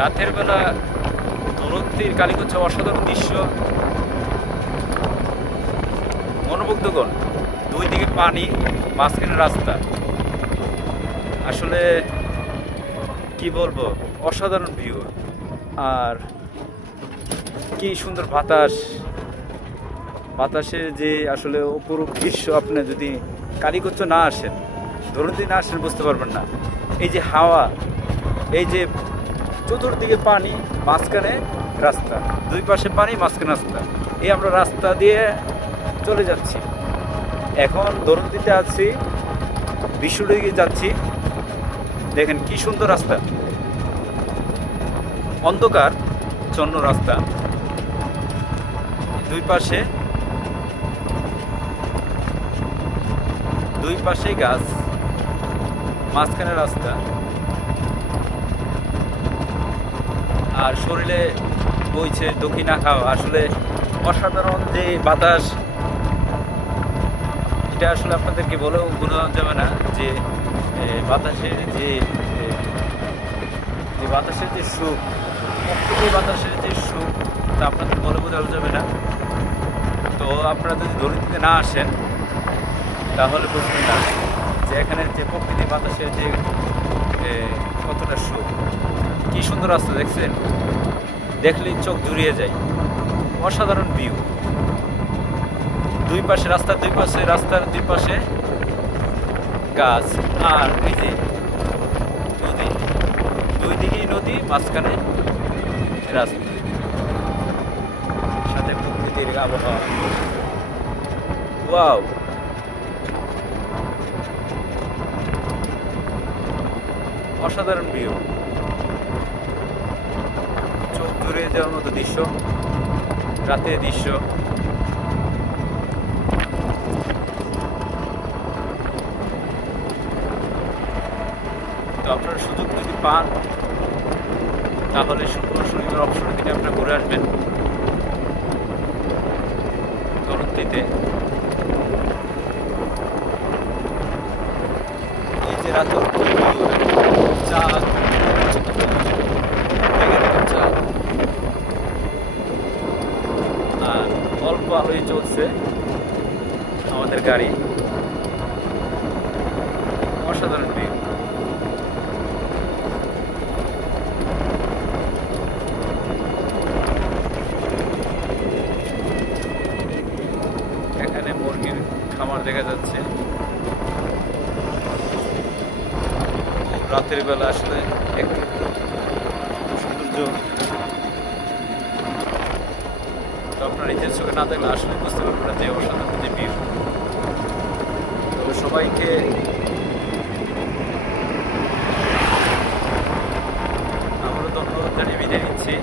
রাতের বেলা দূরত্বের কালীগঞ্জ অসাধারণ দৃশ্য, মনোমুগ্ধকর। দুই দিকে পানি, মাঝখানে রাস্তা। আসলে কি বলবো, অসাধারণ ভিউ। আর কি সুন্দর বাতাস, বাতাসের যে আসলে অপরূপ দৃশ্য। আপনি যদি কালীগঞ্জ না আসেন, দূরত্বে না আসেন, বুঝতে পারবেন না। এই যে হাওয়া, এই যে চতুর্দিকে পানি, মাঝখানে রাস্তা, দুই পাশে পানি, মাঝখানে রাস্তা। এই আমরা রাস্তা দিয়ে চলে যাচ্ছি। এখন দরুদিতে আছি, বিশ্বদিকে যাচ্ছি। দেখেন কি সুন্দর রাস্তা, অন্ধকার চন্ন রাস্তা, দুই পাশে গাছ, মাঝখানে রাস্তা। আর শরীরে বইছে দক্ষিণা খাওয়া। আসলে অসাধারণ যে বাতাস, এটা আসলে আপনাদেরকে বলেও বোঝানো যাবে না যে বাতাসের যে বাতাসের যে সুখ, প্রকৃতির বাতাসের যে সুখ, তা আপনাদের বলে বোঝানো যাবে না। তো আপনারা যদি দরিদ্রতে না আসেন তাহলে বুঝবেন না যে এখানে যে প্রকৃতির বাতাসের যে কতটা সুখ। কি সুন্দর রাস্তা দেখছেন, দেখলেই চোখ জুড়িয়ে যায়। অসাধারণ ভিউ। দুই পাশে রাস্তার দুই পাশে গাছ। আর এই যে নদী, দুই দিকেই নদী, মাঝখানে রাস্তা, সাথে প্রকৃতির আবহাওয়া। ওয়াও, অসাধারণ ভিউ, চোখ জুড়িয়ে যাওয়ার মতো দৃশ্য, রাতের দৃশ্য। তো আপনারা সুযোগ যদি পান তাহলে শুক্রবার শনিবার অবসরের দিনে আপনারা ঘুরে আসবেন দরুদিতে। এই যে রাতের চাঁদ, আর অল্প আলোয় চলছে আমাদের গাড়ি। অসাধারণ ভিউ। এখানে মুরগির খামার দেখা যাচ্ছে। রাতের বেলা আসলে একটু সৌন্দর্য তো আপনার নিজের চোখে না দেখলে আসলে বুঝতে পারবেন না যে অসাধারণ যে ভিউ। তো সবাইকে আমরা ধন্যবাদ জানিয়ে বিদায় নিচ্ছি।